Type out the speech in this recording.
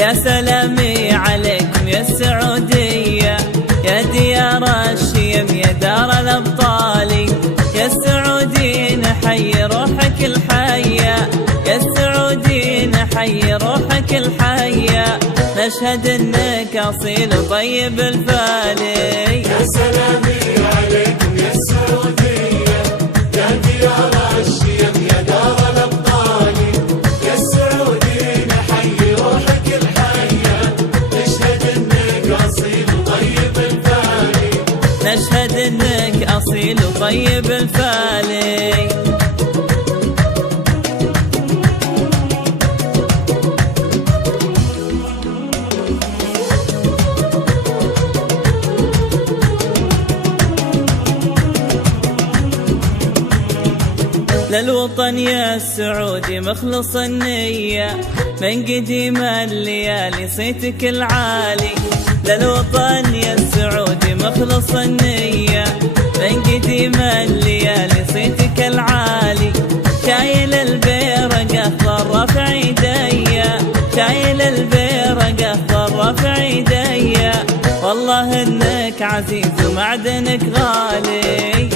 يا سلامي عليكم يا السعودية، يا ديار الشيم يا دار الأبطال، يا السعوديين حي روحك الحية، يا السعوديين حي روحك الحية، نشهد انك اصيل وطيب الفالي. يا سلامي عليكم يا السعودية، يا ديار الشيم يا دار الأبطال، يا السعوديين حي روحك الحية، نشهد انك اصيل وطيب الفالي، نشهد انك اصيل وطيب الفالي. للوطن يا السعودي مخلص النية، من قديم الليالي صيتك العالي. للوطن يا السعودي مخلص النية، من قديم الليالي صيتك العالي. شايل البيرق أخضر رافع ايديا، شايل البيرق أخضر رافع ايديا، والله انك عزيز ومعدنك غالي.